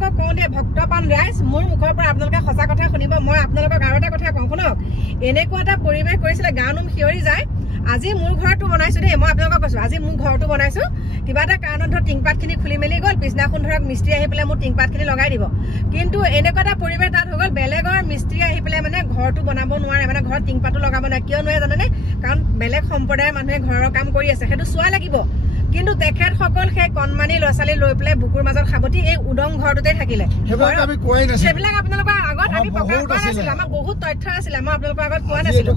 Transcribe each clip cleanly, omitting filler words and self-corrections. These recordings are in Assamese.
আপোনালোকক কওঁ দে ভক্তপ্ৰাণ ৰাইজ মোৰ মুখৰ পৰা আপোনালোকে সঁচা কথা শুনিব মই আপোনালোকক আৰু এটা কথা কওঁ শুনক এনেকুৱা এটা পৰিৱেশ কৰিছিলে গানুম শিয়ৰি যায় আজি মোৰ ঘৰটো বনাইছো দেই মই আপোনালোকক কৈছো আজি মোৰ ঘৰটো বনাইছো কিবা এটা কাৰণত ধৰ টিংপাতখিনি খুলি মেলি গ'ল পিছনাখন ধৰক মিস্ত্ৰী আহি পেলাই মোৰ টিংপাতখিনি লগাই দিব কিন্তু এনেকুৱা এটা পৰিৱেশ তাত হৈ গ'ল বেলেগৰ মিস্ত্ৰী আহি পেলাই মানে ঘৰটো বনাব নোৱাৰে মানে ঘৰত টিংপাতো লগাব নোৱাৰে কিয় নোৱাৰে জানেনে কাৰণ বেলেগ সম্প্ৰদায়ৰ মানুহে ঘৰৰ কাম কৰি আছে সেইটো চোৱা লাগিব কিন্তু তেখেতসকল সেই কণমানি ল'ৰা ছোৱালী লৈ পেলাই বুকুৰ মাজত সাৱটি এই উদং ঘৰটোতে থাকিলে সেইবিলাক আপোনালোকৰ আগত আমি প্ৰকাশ কৰা নাছিলো আমাৰ বহুত তথ্য আছিলে মই আপোনালোকৰ আগত কোৱা নাছিলো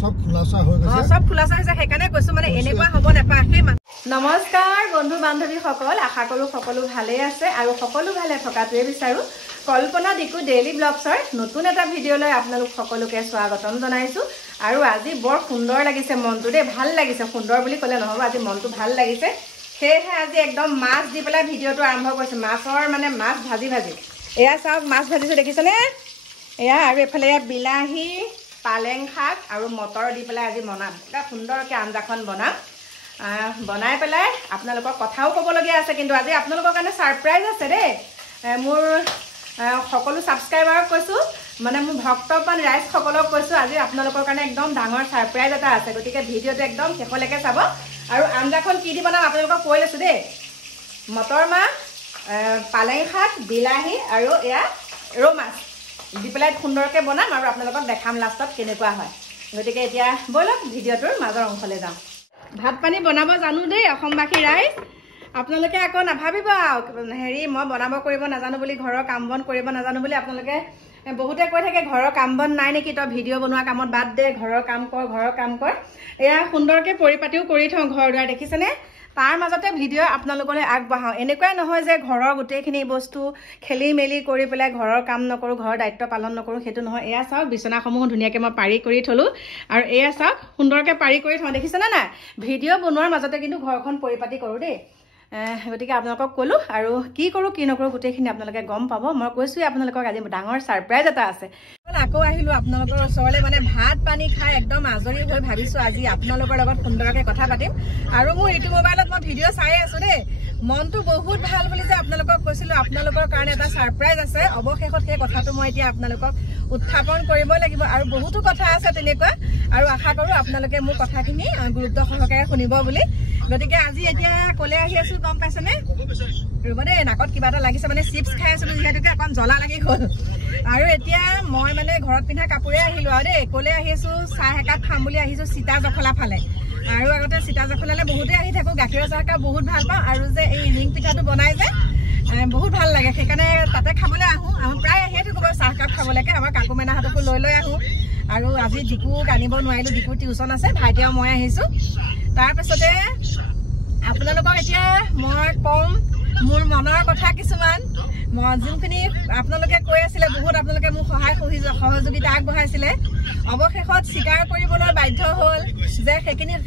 সব খুলাসা হৈ গৈছে সব খুলাসা হৈছে সেইকাৰণে কৈছো মানে এনেকুৱা হ'ব নাপায় সেই নমস্কাৰ বন্ধু বান্ধৱীসকল আশা কৰো সকলো ভালেই আছে আৰু সকলো ভালে থকাটোৱে বিচাৰো কল্পনা দিকু ডেইলি ব্লগছৰ নতুন এটা ভিডিঅ'লৈ আপোনালোক সকলোকে স্বাগতম জনাইছো আৰু আজি বৰ সুন্দৰ লাগিছে মনটো দে ভাল লাগিছে সুন্দৰ বুলি ক'লে নহ'ব আজি মনটো ভাল লাগিছে সেয়েহে আজি একদম মাছ দি পেলাই ভিডিঅ'টো আৰম্ভ কৰিছো মাছৰ মানে মাছ ভাজি ভাজি এয়া চাওক মাছ ভাজিছো দেখিছেনে এয়া আৰু এফালে বিলাহী পালেং শাক আৰু মটৰ দি পেলাই আজি বনাম এটা সুন্দৰকৈ আঞ্জাখন বনাম বনাই পেলাই আপোনালোকৰ কথাও ক'বলগীয়া আছে কিন্তু আজি আপোনালোকৰ কাৰণে ছাৰপ্ৰাইজ আছে দেই মোৰ সকলো ছাবস্ক্ৰাইবাৰক কৈছো মানে মোৰ ভক্তপ্ৰাণ ৰাইজসকলক কৈছো আজি আপোনালোকৰ কাৰণে একদম ডাঙৰ ছাৰপ্ৰাইজ এটা আছে গতিকে ভিডিঅ'টো একদম শেষলৈকে চাব আৰু আঞ্জাখন কি দি বনাম আপোনালোকক কৈ লৈছো দেই মটৰ মাহ পালেং শাক বিলাহী আৰু এয়া ৰৌ মাছ দি পেলাই সুন্দৰকৈ বনাম আৰু আপোনালোকক দেখাম লাষ্টত কেনেকুৱা হয় গতিকে এতিয়া ব'লক ভিডিঅ'টোৰ মাজৰ অংশলৈ যাওঁ ভাত পানী বনাব জানো দেই অসমবাসী ৰাইজ আপোনালোকে আকৌ নাভাবিব হেৰি মই বনাব কৰিব নাজানো বুলি ঘৰৰ কাম বন কৰিব নাজানো বুলি আপোনালোকে বহুতে কৈ থাকে ঘৰৰ কাম বন নাই নেকি তই ভিডিঅ' বনোৱা কামত বাদ দে ঘৰৰ কাম কৰ এয়া সুন্দৰকৈ পৰিপাতিও কৰি থওঁ ঘৰ দুৱাৰ দেখিছেনে তাৰ মাজতে ভিডিঅ' আপোনালোকলৈ আগবঢ়াওঁ এনেকুৱাই নহয় যে ঘৰৰ গোটেইখিনি বস্তু খেলি মেলি কৰি পেলাই ঘৰৰ কাম নকৰোঁ ঘৰৰ দায়িত্ব পালন নকৰোঁ সেইটো নহয় এয়া চাওক বিচনাসমূহ ধুনীয়াকৈ মই পাৰি কৰি থলোঁ আৰু এয়া চাওক সুন্দৰকৈ পাৰি কৰি থওঁ দেখিছেনে নাই ভিডিঅ' বনোৱাৰ মাজতে কিন্তু ঘৰখন পৰিপাতি কৰোঁ দেই গতিকে আপোনালোকক ক'লোঁ আৰু কি কৰোঁ কি নকৰোঁ গোটেইখিনি আপোনালোকে গম পাব মই কৈছোঁৱেই আপোনালোকক আজি ডাঙৰ ছাৰপ্ৰাইজ এটা আছে আকৌ আহিলোঁ আপোনালোকৰ ওচৰলৈ মানে ভাত পানী খাই একদম আজৰি হৈ ভাবিছোঁ আজি আপোনালোকৰ লগত সুন্দৰকৈ কথা পাতিম আৰু মোৰ ইটো মোবাইলত মই ভিডিঅ' চাই আছোঁ দেই মনটো বহুত ভাল বুলি যে আপোনালোকক কৈছিলোঁ আপোনালোকৰ কাৰণে এটা ছাৰপ্ৰাইজ আছে অৱশেষত সেই কথাটো মই এতিয়া আপোনালোকক উত্থাপন কৰিব লাগিব আৰু বহুতো কথা আছে তেনেকুৱা আৰু আশা কৰোঁ আপোনালোকে মোৰ কথাখিনি গুৰুত্ব সহকাৰে শুনিব বুলি গতিকে আজি এতিয়া ক'লে আহি আছোঁ গম পাইছেনে ৰ'ব দেই নাকত কিবা এটা লাগিছে মানে চিপছ খাই আছিলোঁ যিহেতুকে অকণ জ্বলা লাগি গ'ল আৰু এতিয়া মই মানে ঘৰত পিন্ধা কাপোৰে আহিলোঁ আৰু দেই ক'লে আহি আছোঁ চাহ একাপ খাম বুলি আহিছোঁ সীতা জখলা ফালে আৰু আগতে সীতা জখলালৈ বহুতেই আহি থাকোঁ গাখীৰৰ চাহ একাপ বহুত ভাল পাওঁ আৰু যে এই ৰিং পিঠাটো বনাই যে বহুত ভাল লাগে সেইকাৰণে তাতে খাবলৈ আহোঁ প্ৰায় আহিয়ে থাকোঁ বাৰু চাহকাপ খাবলৈকে আমাৰ কাকু মেনাহঁতকো লৈ আহোঁ আৰু আজি ডিকুক আনিব নোৱাৰিলোঁ ডিকুৰ টিউশ্যন আছে ভাইটি আৰু মই আহিছোঁ তাৰপিছতে আপোনালোকক এতিয়া মই কম মোৰ মনৰ কথা কিছুমান যোনখিনি আপোনালোকে কৈ আছিলে বহুত আপোনালোকে মোক সহায় সহযোগিতা আগবঢ়াইছিলে অৱশেষত স্বীকাৰ কৰিবলৈ বাধ্য হ'ল যে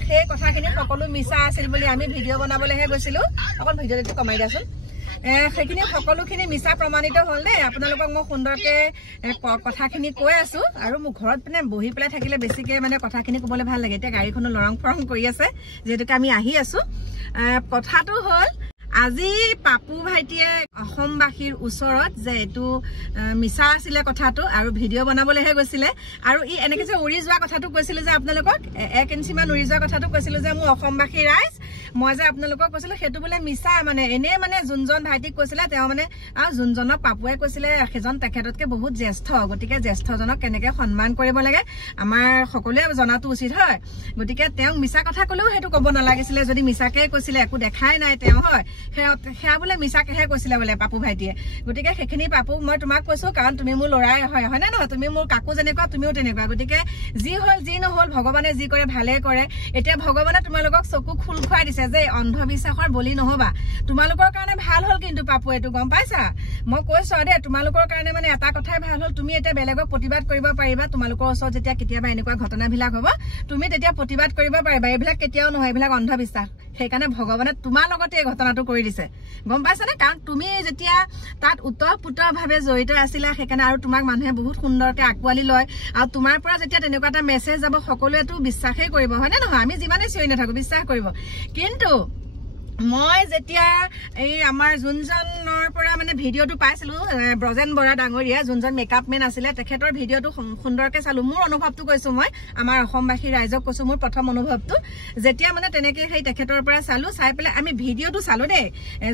সেই কথাখিনি সকলো মিছা আছিল বুলি আমি ভিডিঅ' বনাবলৈহে গৈছিলোঁ অকল ভিডিঅ'টো কমাই দিয়াচোন সেইখিনি সকলোখিনি মিছা প্ৰমাণিত হ'ল দেই আপোনালোকক মই সুন্দৰকৈ কথাখিনি কৈ আছোঁ আৰু মোৰ ঘৰত মানে বহি পেলাই থাকিলে বেছিকৈ মানে কথাখিনি ক'বলৈ ভাল লাগে এতিয়া গাড়ীখনো লৰং ফৰং কৰি আছে যিহেতুকে আমি আহি আছোঁ কথাটো হ'ল আজি পাপু ভাইটিয়ে অসমবাসীৰ ওচৰত যে এইটো মিছা আছিলে কথাটো আৰু ভিডিঅ' বনাবলৈহে গৈছিলে আৰু ই এনেকৈ যে উৰি যোৱা কথাটো কৈছিলোঁ যে আপোনালোকক 1 ইঞ্চিমান উৰি যোৱা কথাটো কৈছিলোঁ যে মোৰ অসমবাসী ৰাইজ মই যে আপোনালোকক কৈছিলোঁ সেইটো বোলে মিছা মানে এনেই মানে যোনজন ভাইটিক কৈছিলে তেওঁ মানে আৰু যোনজনক পাপুৱে কৈছিলে সেইজন তেখেততকৈ বহুত জ্যেষ্ঠ গতিকে জ্যেষ্ঠজনক কেনেকৈ সন্মান কৰিব লাগে আমাৰ সকলোৱে জনাটো উচিত হয় গতিকে তেওঁক মিছা কথা ক'লেও সেইটো ক'ব নালাগিছিলে যদি মিছাকৈ কৈছিলে একো দেখাই নাই তেওঁ হয় সেয়া বোলে মিছাকেহে কৈছিলে বোলে পাপু ভাইটিয়ে গতিকে সেইখিনি পাপু মই তোমাক কৈছোঁ কাৰণ তুমি মোৰ ল'ৰাই হয়নে নহয় তুমি মোৰ কাকু যেনেকুৱা তুমিও তেনেকুৱা গতিকে যি হ'ল যি নহ'ল ভগৱানে যি কৰে ভালে কৰে এতিয়া ভগৱানে তোমালোকক চকু খোল খুৱাই দিছে যে অন্ধবিশ্বাসৰ বলি নহ'বা তোমালোকৰ কাৰণে ভাল হ'ল কিন্তু পাপু এইটো গম পাইছা মই কৈছোঁ দেই তোমালোকৰ কাৰণে মানে এটা কথাই ভাল হ'ল তুমি এতিয়া বেলেগক প্ৰতিবাদ কৰিব পাৰিবা তোমালোকৰ ওচৰত যেতিয়া কেতিয়াবা এনেকুৱা ঘটনাবিলাক হ'ব তুমি তেতিয়া প্ৰতিবাদ কৰিব পাৰিবা এইবিলাক কেতিয়াও নহয় এইবিলাক অন্ধবিশ্বাস সেইকাৰণে ভগৱানে তোমাৰ লগতে এই ঘটনাটো কৰি দিছে গম পাইছানে কাৰণ তুমি যেতিয়া তাত উতঃপুতঃভাৱে জড়িত আছিলা সেইকাৰণে আৰু তোমাক মানুহে বহুত সুন্দৰকৈ আঁকোৱালি লয় আৰু তোমাৰ পৰা যেতিয়া তেনেকুৱা এটা মেছেজ যাব সকলোৱেতো বিশ্বাসেই কৰিব হয়নে নহয় আমি যিমানেই চিঞৰি নাথাকোঁ বিশ্বাস কৰিব কিন্তু মই যেতিয়া এই আমাৰ যোনজনৰ পৰা মানে ভিডিঅ'টো পাইছিলো ব্ৰজেন বৰা ডাঙৰীয়া যোনজন মেকআপ মেন আছিলে তেখেতৰ ভিডিঅ'টো সুন্দৰকে চালো মোৰ অনুভৱটো কৈছো মই আমাৰ অসমবাসী ৰাইজক কৈছো মোৰ প্ৰথম অনুভৱটো যেতিয়া মানে তেনেকে সেই তেখেতৰ পৰা চালো চাই পেলাই আমি ভিডিঅ'টো চালো দেই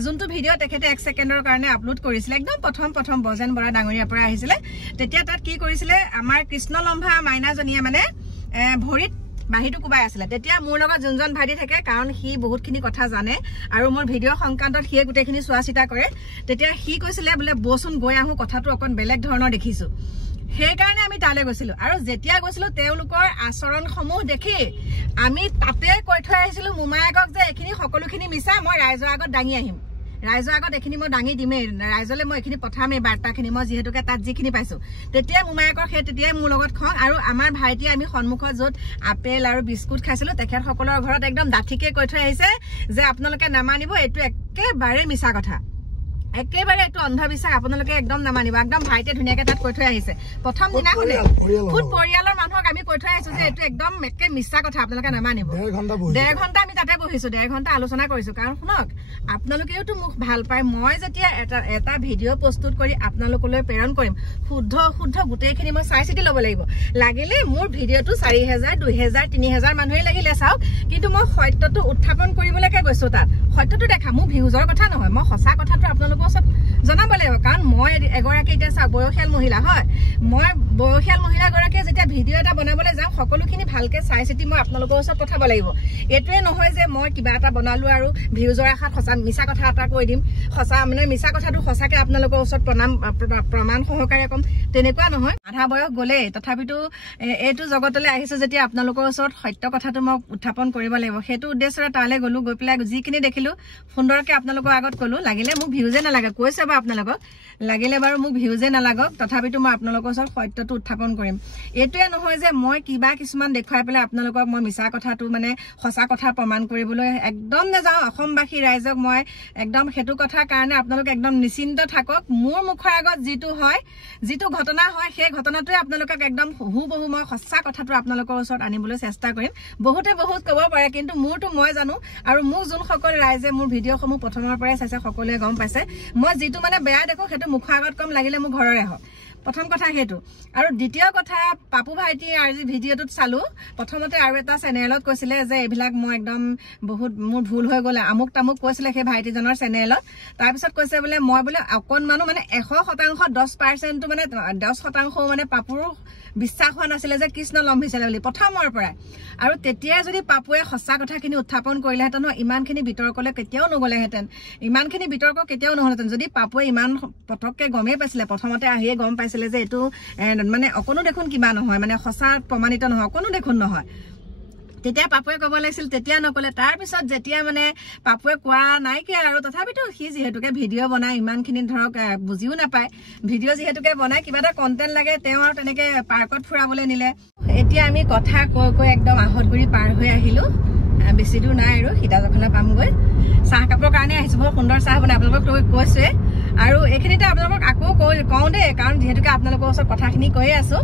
যোনটো ভিডিঅ' তেখেতে 1 সেকেন্ডৰ কাৰণে আপলোড কৰিছিলে একদম প্ৰথম ব্ৰজেন বৰা ডাঙৰীয়াৰ পৰা আহিছিলে তেতিয়া তাত কি কৰিছিলে আমাৰ কৃষ্ণলম্ভা মাইনাজনীয়ে মানে ভৰিত বাহিৰটো কুবাই আছিলে তেতিয়া মোৰ লগত যোনজন ভাইটি থাকে কাৰণ সি বহুতখিনি কথা জানে আৰু মোৰ ভিডিঅ' সংক্ৰান্তত সি গোটেইখিনি চোৱা চিতা কৰে তেতিয়া সি কৈছিলে বোলে বচোন গৈ আহো কথাটো অকন বেলেগ ধৰণৰ দেখিছো সেইকাৰণে আমি তালৈ গৈছিলো আৰু যেতিয়া গৈছিলো তেওঁলোকৰ আচৰণসমূহ দেখি আমি তাতে কৈ থৈ আহিছিলো মোমায়েকক যে এখিনি সকলোখিনি মিছা মই ৰাইজৰ আগত দাঙি আহিম ৰাইজৰ আগত এখিনি মই দাঙি দিমেই ৰাইজলে মই এখিনি পঠামেই বাৰ্তাখিনি মই যিহেতুকে তাত যিখিনি পাইছো তেতিয়া মোমায়েকৰ তেতিয়াই মোৰ লগত খং আৰু আমাৰ ভাইটি আমি সন্মুখত য'ত আপেল আৰু বিস্কুট খাইছিলো তেখেতসকলৰ ঘৰত একদম ডাঠিকে কৈ থৈ আহিছে যে আপোনালোকে নামানিব এইটো একেবাৰে মিছা কথা একেবাৰে এইটো অন্ধবিশ্বাস আপোনালোকে একদম নামানিব একদম ভাইটিয়ে ধুনীয়াকে তাত কৈ থৈ আহিছে প্ৰথম দিনা খুদ পৰিয়ালৰ মানুহক আমি কৈ থৈ আহিছো যে এইটো একদম একে মিছা কথা আপোনালোকে নামানিব 1.5 ঘণ্টা আমি তাতে বহিছো 1.5 ঘণ্টা আলোচনা কৰিছো কাৰণ শুনক আপোনালোকেওতো মোক ভাল পায় মই যেতিয়া এটা ভিডিঅ' প্ৰস্তুত কৰি আপোনালোকলৈ প্ৰেৰণ কৰিম শুদ্ধ গোটেইখিনি মই চাই চিতি ল'ব লাগিব লাগিলে মোৰ ভিডিঅ'টো 4000 2000 3000 মানুহে লাগিলে চাওক কিন্তু মই সত্যটো উত্থাপন কৰিবলৈকে গৈছো তাত সত্যটো দেখা মোৰ ভিউজৰ কথা নহয় মই সঁচা কথাটো আপোনালোকক জনাব লাগিব কাৰণ মই এগৰাকী এতিয়া চাওক বয়সীয়াল মহিলা হয় মই বয়সীয়াল মহিলাগৰাকীয়ে যেতিয়া ভিডিঅ' এটা বনাবলৈ যাওঁ সকলোখিনি ভালকে চাই চিতি মই আপোনালোকৰ ওচৰত পঠাব লাগিব এইটোৱে নহয় যে মই কিবা এটা বনালো আৰু ভিউজৰ আশাত সঁচা মিছা কথা এটা কৈ দিম সঁচা মানে মিছা কথাটো সঁচাকে আপোনালোকৰ ওচৰত প্ৰমাণ সহকাৰে কম তেনেকুৱা নহয় আধা বয়স গ'লেই তথাপিতো এইটো জগতলৈ আহিছো যেতিয়া আপোনালোকৰ ওচৰত সত্য কথাটো মই উত্থাপন কৰিব লাগিব সেইটো উদ্দেশ্যৰে তালৈ গ'লো গৈ পেলাই যিখিনি দেখিলো সুন্দৰকে আপোনালোকৰ আগত ক'লো লাগিলে মোক ভিউজে নালাগে কৈছে বা আপোনালোকক লাগিলে বাৰু মোক ভিউজে নালাগক তথাপিতো মই আপোনালোকৰ ওচৰত সত্যটো উত্থাপন কৰিম এইটোৱে নহয় যে মই কিবা কিছুমান দেখুৱাই পেলাই আপোনালোকক মই মিছা কথাটো মানে সঁচা কথা প্ৰমাণ কৰিবলৈ একদম নাযাওঁ অসমবাসী ৰাইজক মই একদম সেইটো কথাৰ কাৰণে আপোনালোক একদম নিশ্চিন্ত থাকক মোৰ মুখৰ আগত যিটো ঘটনা হয় সেই ঘটনাটোৱে আপোনালোকক একদম হুবহু মই সঁচা কথাটো আপোনালোকৰ ওচৰত আনিবলৈ চেষ্টা কৰিম বহুতে বহুত ক'ব পাৰে কিন্তু মোৰটো মই জানো আৰু মোক যোনসকল ৰাইজে মোৰ ভিডিঅ'সমূহ প্ৰথমৰ পৰাই চাইছে সকলোৱে গম পাইছে মই যিটো মানে বেয়া দেখো সেইটো মুখৰ আগত কম লাগিলে মোৰ ঘৰৰে হওক প্ৰথম কথা সেইটো আৰু দ্বিতীয় কথা পাপু ভাইটি আজি ভিডিঅ'টোত চালো প্ৰথমতে আৰু এটা চেনেলত কৈছিলে যে এইবিলাক মই একদম বহুত মোৰ ভুল হৈ গ'লে আমুক তামুক কৈছিলে সেই ভাইটিজনৰ চেনেলত তাৰপিছত কৈছে বোলে মই বোলে অকণমানো মানে 100% 10% মানে 10% মানে পাপুৰ বিশ্বাস হোৱা নাছিলে যে কৃষ্ণ লম্ভিছিলে বুলি প্ৰথমৰ পৰাই আৰু তেতিয়া যদি পাপুৱে সঁচা কথাখিনি উত্থাপন কৰিলেহেঁতেন ইমানখিনি বিতৰ্কলৈ কেতিয়াও নগ'লেহেঁতেন ইমানখিনি বিতৰ্ক কেতিয়াও নহ'লেহেঁতেন যদি পাপুৱে ইমান পটককে গমেই পাইছিলে প্ৰথমতে আহিয়ে গম পাইছিলে যে এইটো মানে অকণো দেখোন কিবা নহয় মানে সঁচা প্ৰমাণিত নহয় অকণো দেখোন নহয় তেতিয়া পাপুৱে ক'ব লাগিছিল তেতিয়া নকলে তাৰপিছত যেতিয়া মানে পাপুৱে কোৱা নাইকিয়া আৰু তথাপিতো সি যিহেতুকে ভিডিঅ' বনাই ইমানখিনি ধৰক বুজিও নাপায় ভিডিঅ' যিহেতুকে বনাই কিবা এটা কণ্টেণ্ট লাগে তেওঁ আৰু তেনেকে পাৰ্কত ফুৰাবলৈ নিলে এতিয়া আমি কথা কৈ একদম আহতগুৰি পাৰ হৈ আহিলো বেছি দূৰ নাই আৰু সীতাজখলা পামগৈ চাহ কাপৰ কাৰণে আহিছো বহুত সুন্দৰ চাহ বনাই আপোনালোকক কৈছোৱে আৰু এইখিনিতে আপোনালোকক আকৌ কওঁ দেই কাৰণ যিহেতুকে আপোনালোকৰ ওচৰত কথাখিনি কৈয়ে আছো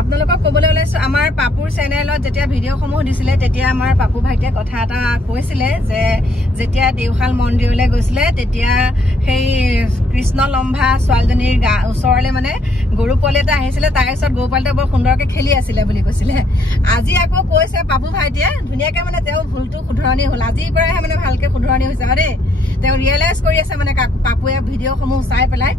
আপোনালোকক ক'বলৈ ওলাইছো আমাৰ পাপুৰ চেনেলত যেতিয়া ভিডিঅ'সমূহ দিছিলে তেতিয়া আমাৰ পাপু ভাইটিয়ে কথা এটা কৈছিলে যে যেতিয়া দেওশাল মন্দিৰলৈ গৈছিলে তেতিয়া সেই কৃষ্ণলম্ভা ছোৱালীজনীৰ ওচৰলৈ মানে গৰু পোৱালি এটা আহিছিলে তাৰ পিছত গৰু পোৱালিটো বৰ সুন্দৰকে খেলি আছিলে বুলি কৈছিলে আজি আকৌ কৈছে পাপু ভাইটিয়ে ধুনীয়াকে মানে তেওঁ ভুলটো শুধৰণি হ'ল আজিৰ পৰাহে মানে ভালকে শুধৰণি হৈছে আৰু দেই তেওঁ ৰিয়েলাইজ কৰি আছে মানে পাপুৱে ভিডিঅ'সমূহ চাই পেলাই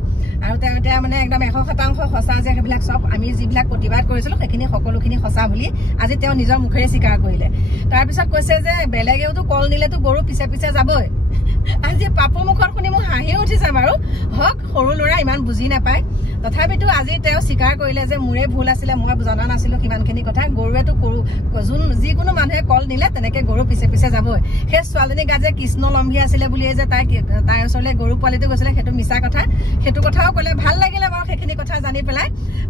আৰু তেওঁ মানে একদম 100% সঁচা যে সেইবিলাক চব আমি যিবিলাক প্ৰতিবাদ কৰিছিলো সেইখিনি সকলোখিনি সঁচা বুলি আজি তেওঁ নিজৰ মুখেৰে স্বীকাৰ কৰিলে তাৰপিছত কৈছে যে বেলেগেওতো কল নিলেতো গৰু পিছে পিছে যাবই আজি পাপুৰ মুখত শুনি মোৰ হাঁহি উঠিছে বাৰু হক সৰু ল'ৰা ইমান বুজি নাপায় তথাপিতো আজি তেওঁ স্বীকাৰ কৰিলে যে মোৰে ভুল আছিলে মই জনা নাছিলো কিমানখিনি কথা গৰুৱেতো যিকোনো মানুহে কল নিলে তেনেকে গৰু পিছে পিছে যাবই সেই ছোৱালীজনী গাজে কৃষ্ণ লম্ভি আছিলে বুলিয়ে যে তাইৰ ওচৰলৈ গৰু পোৱালিটো গৈছিলে সেইটো মিছা কথা সেইটো কথাও ক'লে ভাল লাগিলে বাৰু সেইখিনি কথা জানি পেলাই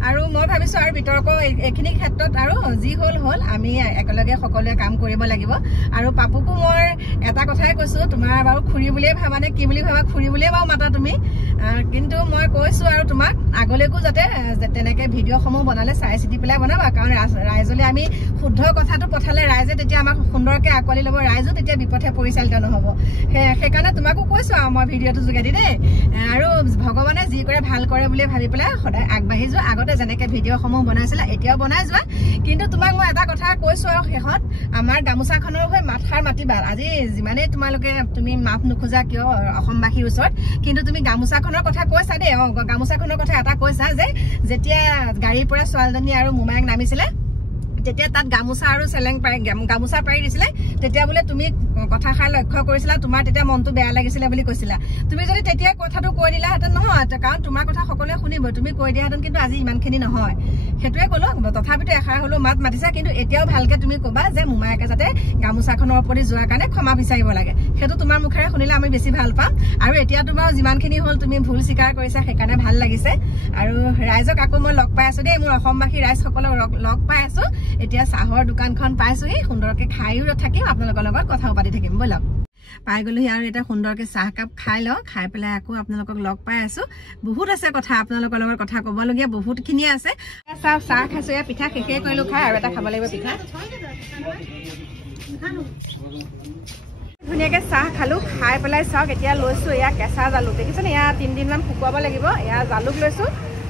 আৰু মই ভাবিছো আৰু বিতৰ্ক এইখিনি ক্ষেত্ৰত আৰু যি হ'ল আমি একেলগে সকলোৱে কাম কৰিব লাগিব আৰু পাপুকো মই এটা কথাই কৈছো তোমাৰ বাৰু খুৰী বুলিয়ে ভাবা নে কি বুলি ভাবা খুৰী বুলিয়ে বাৰু মাতা তুমি কিন্তু মই কৈছো আৰু তোমাক আগলৈকো যাতে তেনেকে ভিডিঅ'সমূহ বনালে চাই চিতি পেলাই বনাবা কাৰণ ৰাইজলে আমি শুদ্ধ কথাটো পঠালে ৰাইজে তেতিয়া আমাক সুন্দৰকে আঁকোৱালি ল'ব ৰাইজো তেতিয়া বিপথে পৰিচালিত নহ'ব সেইকাৰণে তোমাকো কৈছো আৰু মই ভিডিঅ'টো যোগেদি দেই আৰু ভগৱানে যি কৰে ভাল কৰে বুলি ভাবি পেলাই সদায় আগবাঢ়ি যোৱা আগতে যেনেকে ভিডিঅ'সমূহ বনাইছিলা এতিয়াও বনাই যোৱা কিন্তু তোমাক মই এটা কথা কৈছো আৰু শেষত আমাৰ গামোচাখনৰ হৈ মাথাৰ মাতিবা আজি যিমানেই তুমি মাফ নোখোজা কিয় অসমবাসীৰ ওচৰত কিন্তু তুমি গামোচাখনৰ কথা কৈছা দেই গামোচাখনৰ কথা এটা কৈছা যে যেতিয়া গাড়ীৰ পৰা ছোৱালীজনী আৰু মোমায়েক নামিছিলে তেতিয়া তাত গামোচা আৰু চেলেং গামোচা পাৰি দিছিলে তেতিয়া বোলে তুমি কথাষাৰ লক্ষ্য কৰিছিলা তোমাৰ তেতিয়া মনটো বেয়া লাগিছিলে বুলি কৈছিলা তুমি যদি তেতিয়া কথাটো কৈ দিলাহেঁতেন নহয় কাৰণ তোমাৰ কথা সকলোৱে শুনিব তুমি কৈ দিয়াহেঁতেন কিন্তু আজি ইমানখিনি নহয় সেইটোৱে ক'লো তথাপিতো এষাৰ হ'লেও মাতিছা কিন্তু এতিয়াও ভালকে তুমি ক'বা যে মোমায়েকে যাতে গামোচাখনৰ ওপৰি যোৱাৰ কাৰণে ক্ষমা বিচাৰিব লাগে সেইটো তোমাৰ মুখেৰে শুনিলে আমি বেছি ভাল পাম আৰু এতিয়া তোমাৰ যিমানখিনি হ'ল তুমি ভুল স্বীকাৰ কৰিছা সেইকাৰণে ভাল লাগিছে আৰু ৰাইজক আকৌ মই লগ পাই আছো দেই মোৰ অসমবাসী ৰাইজসকলক লগ পাই আছো এতিয়া চাহৰ দোকানখন পাইছোহি সুন্দৰকে খাইও থাকিম আপোনালোকৰ লগত কথাও পাতি থাকিম ব'লক পাই গ'লোহি আৰু এটা সুন্দৰকে চাহ কাপ খাই লওঁ খাই পেলাই আকৌ আপোনালোকক লগ পাই আছো বহুত আছে কথা আপোনালোকৰ লগত কথা ক'বলগীয়া বহুতখিনিয়ে আছে চাহ খাইছো এয়া পিঠা শেষেই কৰিলো খাই আৰু এটা খাব লাগিব পিঠা ধুনীয়াকে চাহ খালো খাই পেলাই চাওক এতিয়া লৈছো এয়া কেঁচা জালুক দেখিছেনে এয়া 3 দিনমান শুকুৱাব লাগিব এয়া জালুক লৈছো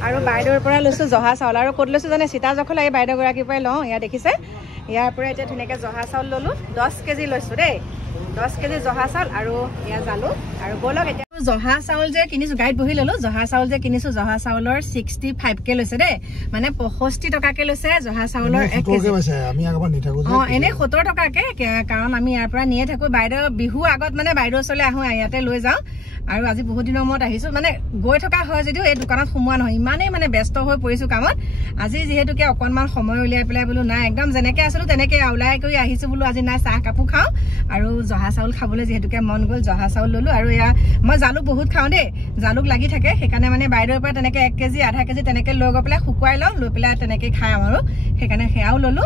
আৰু বাইদেউৰ পৰা লৈছো জহা চাউল আৰু ক'ত লৈছো জানে সীতা জখলা এই বাইদেউগৰাকীৰ পৰাই লওঁ এয়া দেখিছে ইয়াৰ পৰা এতিয়া ধুনীয়াকে জহা চাউল ললো 10 কেজি লৈছো দেই 10 কেজি জহা চাউল আৰু এয়া জালুক আৰু বলক এতিয়া জহা চাউল যে কিনিছো গাড়ীত বহি ললো জহা চাউল যে কিনিছো জহা চাউলৰ 65 কে লৈছে দেই মানে 65 টকাকে লৈছে জহা চাউলৰ 1 কেজি আমি আগৰ নি থাকো এনে 70 টকাকে কাৰণ আমি ইয়াৰ পৰা নিয়ে থাকো বাইদেউ বিহু আগত মানে বাইদেউ ওচৰলৈ আহো ইয়াতে লৈ যাওঁ আৰু আজি বহুত দিনৰ মূৰত আহিছো মানে গৈ থকা হয় যদিও এই দোকানত সোমোৱা নহয় ইমানেই মানে ব্যস্ত হৈ পৰিছো কামত আজি যেহেতুকে অকণমান সময় উলিয়াই পেলাই বোলো নাই একদম যেনেকে আছিলো তেনেকে ওলাই কৰি আহিছো বোলো আজি নাই চাহ কাপো খাওঁ আৰু জহা চাউল খাবলৈ যেহেতুকে মন গ'ল জহা চাউল ললো আৰু এয়া মই জালুক বহুত খাওঁ দেই জালুক লাগি থাকে সেইকাৰণে মানে বাইদেউৰ পৰা তেনেকে 1 কেজি আধা কেজি তেনেকে লৈ গৈ পেলাই শুকুৱাই লওঁ লৈ পেলাই তেনেকে খাই আৰু সেইকাৰণে সেয়াও ললো